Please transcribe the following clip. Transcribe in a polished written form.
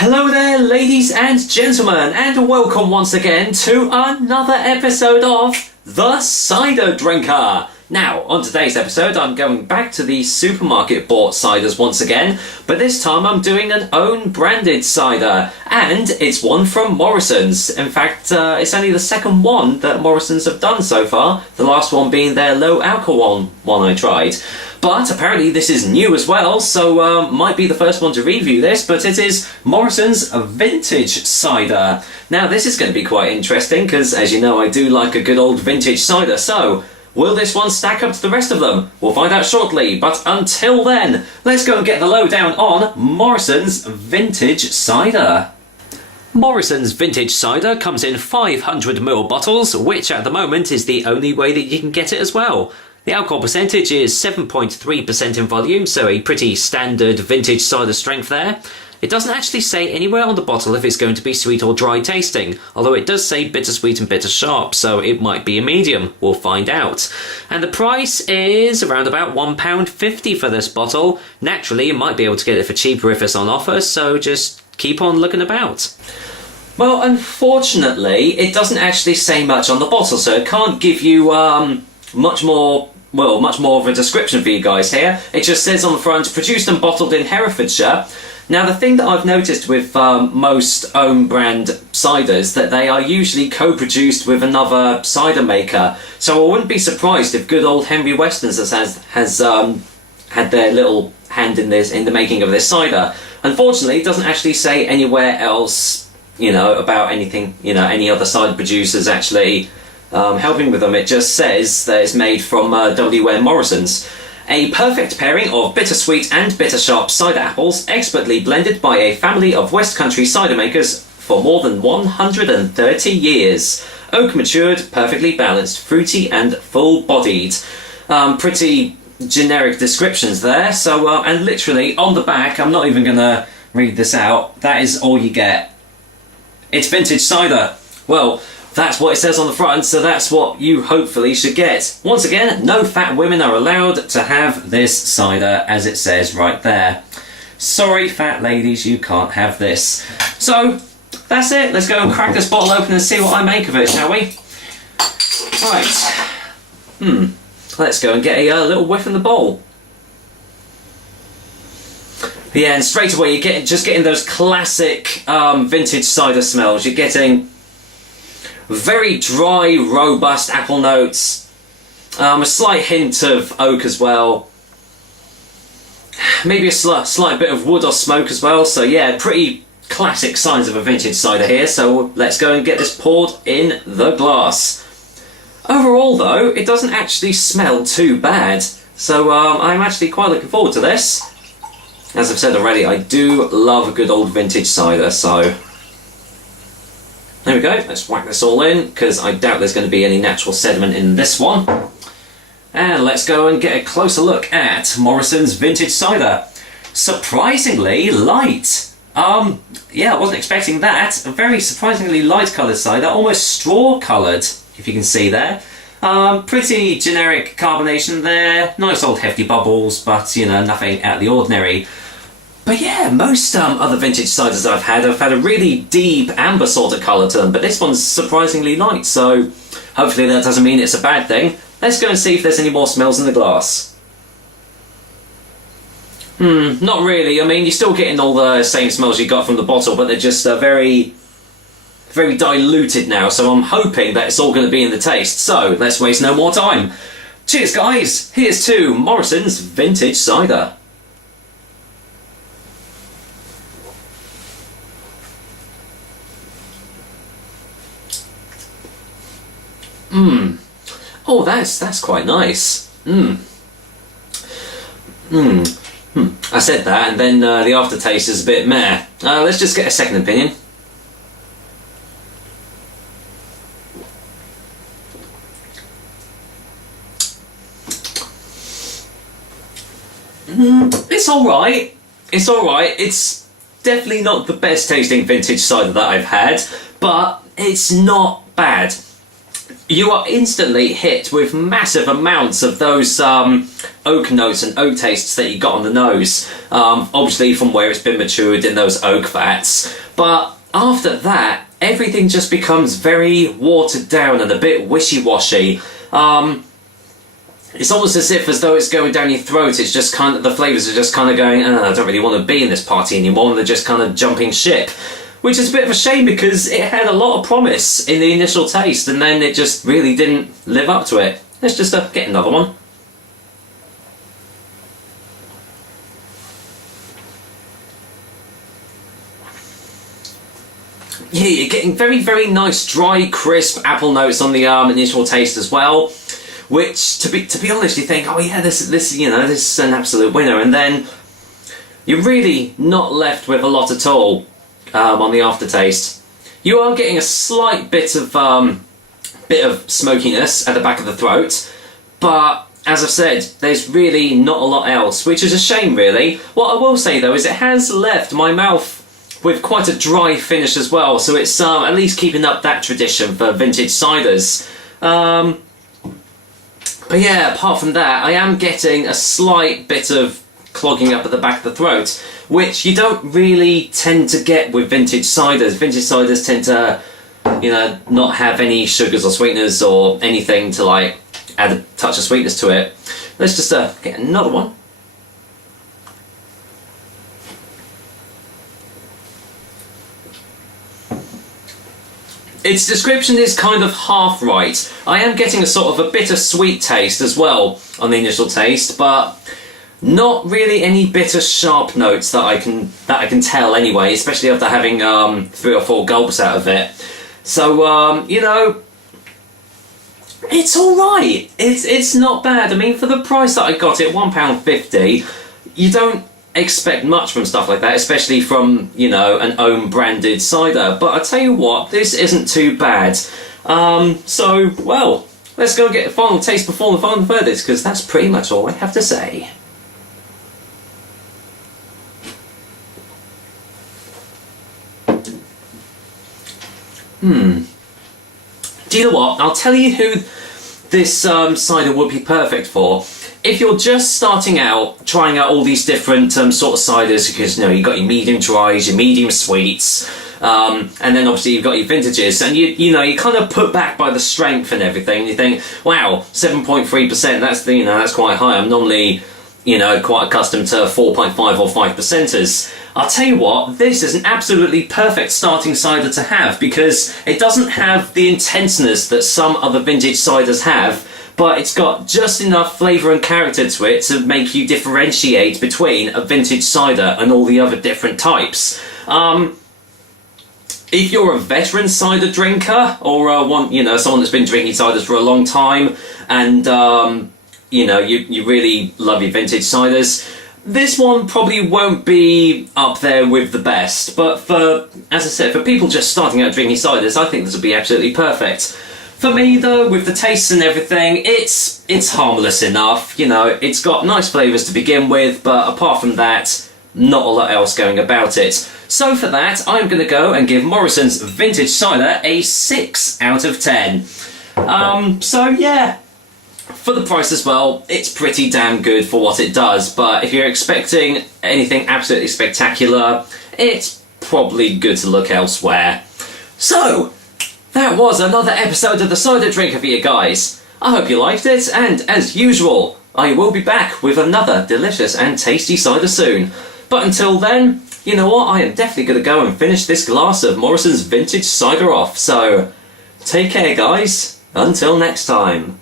Hello there, ladies and gentlemen, and welcome once again to another episode of The Cider Drinker. Now, on today's episode, I'm going back to the supermarket bought ciders once again, but this time I'm doing an own branded cider, and it's one from Morrisons. In fact, it's only the second one that Morrisons have done so far, the last one being their low alcohol one I tried. But apparently this is new as well, so might be the first one to review this, but it is Morrisons Vintage Cider. Now this is going to be quite interesting, because as you know I do like a good old vintage cider, so will this one stack up to the rest of them? We'll find out shortly, but until then, let's go and get the lowdown on Morrisons Vintage Cider. Morrisons Vintage Cider comes in 500ml bottles, which at the moment is the only way that you can get it as well. The alcohol percentage is 7.3% in volume, so a pretty standard vintage cider strength there. It doesn't actually say anywhere on the bottle if it's going to be sweet or dry tasting, although it does say bittersweet and bitter sharp, so it might be a medium. We'll find out. And the price is around about £1.50 for this bottle. Naturally, you might be able to get it for cheaper if it's on offer, so just keep on looking about. Well, unfortunately, it doesn't actually say much on the bottle, so it can't give you much more of a description for you guys here. It just says on the front, produced and bottled in Herefordshire. Now the thing that I've noticed with most own brand ciders, that they are usually co-produced with another cider maker. So I wouldn't be surprised if good old Henry Weston's has had their little hand in the making of this cider. Unfortunately, it doesn't actually say anywhere else, about anything, any other cider producers actually helping with them. It just says that it's made from WM Morrisons. A perfect pairing of bittersweet and bitter sharp cider apples, expertly blended by a family of West Country cider makers for more than 130 years. Oak matured, perfectly balanced, fruity and full-bodied. Pretty generic descriptions there. So, and literally on the back, I'm not even going to read this out, that is all you get. It's vintage cider. Well, that's what it says on the front, so that's what you hopefully should get. Once again, no fat women are allowed to have this cider, as it says right there. Sorry, fat ladies, you can't have this. So, that's it. Let's go and crack this bottle open and see what I make of it, shall we? Right. Let's go and get a little whiff in the bowl. Yeah, and straight away you're just getting those classic vintage cider smells. You're getting very dry, robust apple notes, a slight hint of oak as well, maybe a slight bit of wood or smoke as well. So yeah, pretty classic signs of a vintage cider here. So let's go and get this poured in the glass. Overall though, it doesn't actually smell too bad, so I'm actually quite looking forward to this. As I've said already, I do love a good old vintage cider, so there we go. Let's whack this all in, because I doubt there's going to be any natural sediment in this one. And let's go and get a closer look at Morrisons Vintage Cider. Surprisingly light. Yeah, I wasn't expecting that. A very surprisingly light coloured cider, almost straw coloured, if you can see there. Pretty generic carbonation there. Nice old hefty bubbles, but nothing out of the ordinary. But yeah, most other vintage ciders I've had a really deep amber sort of colour to them, but this one's surprisingly light, so hopefully that doesn't mean it's a bad thing. Let's go and see if there's any more smells in the glass. Not really. I mean, you're still getting all the same smells you got from the bottle, but they're just very, very diluted now, so I'm hoping that it's all going to be in the taste. So let's waste no more time. Cheers guys, here's to Morrisons Vintage Cider. Oh, that's quite nice. I said that, and then the aftertaste is a bit meh. Let's just get a second opinion. It's alright. It's alright. It's definitely not the best tasting vintage cider that I've had, but it's not bad. you are instantly hit with massive amounts of those oak notes and oak tastes that you got on the nose. Obviously from where it's been matured in those oak vats. But after that, everything just becomes very watered down and a bit wishy-washy. It's almost as though it's going down your throat. It's just kind of, the flavours are just kind of going, I don't really want to be in this party anymore, and they're just kind of jumping ship. Which is a bit of a shame because it had a lot of promise in the initial taste, and then it just really didn't live up to it. Let's just get another one. Yeah, you're getting very, very nice, dry, crisp apple notes on the initial taste as well. Which, to be honest, you think, oh yeah, this is an absolute winner, and then you're really not left with a lot at all. On the aftertaste, you are getting a slight bit of smokiness at the back of the throat, but as I've said, there's really not a lot else, which is a shame really. What I will say though is it has left my mouth with quite a dry finish as well, so it's at least keeping up that tradition for vintage ciders. But yeah, apart from that, I am getting a slight bit of clogging up at the back of the throat, which you don't really tend to get with vintage ciders. Vintage ciders tend to, not have any sugars or sweeteners or anything to like add a touch of sweetness to it. Let's just get another one. Its description is kind of half right. I am getting a sort of a bitter-sweet taste as well on the initial taste, but not really any bitter sharp notes that I can tell anyway, especially after having 3 or 4 gulps out of it. So it's alright. It's not bad. I mean, for the price that I got it, £1.50, you don't expect much from stuff like that, especially from, an own branded cider. But I tell you what, this isn't too bad. So, well, let's go get a final taste before the final verdict, because that's pretty much all I have to say. Do you know what? I'll tell you who this cider would be perfect for. If you're just starting out, trying out all these different sort of ciders, because you got your medium dries, your medium sweets, and then obviously you've got your vintages, and you kind of put back by the strength and everything. You think, wow, 7.3%. That's quite high. I'm normally quite accustomed to 4.5 or 5%ers. I'll tell you what, this is an absolutely perfect starting cider to have, because it doesn't have the intenseness that some other vintage ciders have, but it's got just enough flavour and character to it to make you differentiate between a vintage cider and all the other different types. If you're a veteran cider drinker, or someone that's been drinking ciders for a long time, and you really love your vintage ciders, this one probably won't be up there with the best, but as I said, for people just starting out drinking ciders, I think this would be absolutely perfect. For me though, with the tastes and everything, it's harmless enough. It's got nice flavours to begin with, but apart from that, not a lot else going about it. So for that, I'm going to go and give Morrisons Vintage Cider a 6 out of 10. So yeah. For the price as well, it's pretty damn good for what it does, but if you're expecting anything absolutely spectacular, it's probably good to look elsewhere. So, that was another episode of The Cider Drinker for you guys. I hope you liked it, and as usual, I will be back with another delicious and tasty cider soon. But until then, you know what, I am definitely going to go and finish this glass of Morrisons Vintage Cider off, so take care guys, until next time.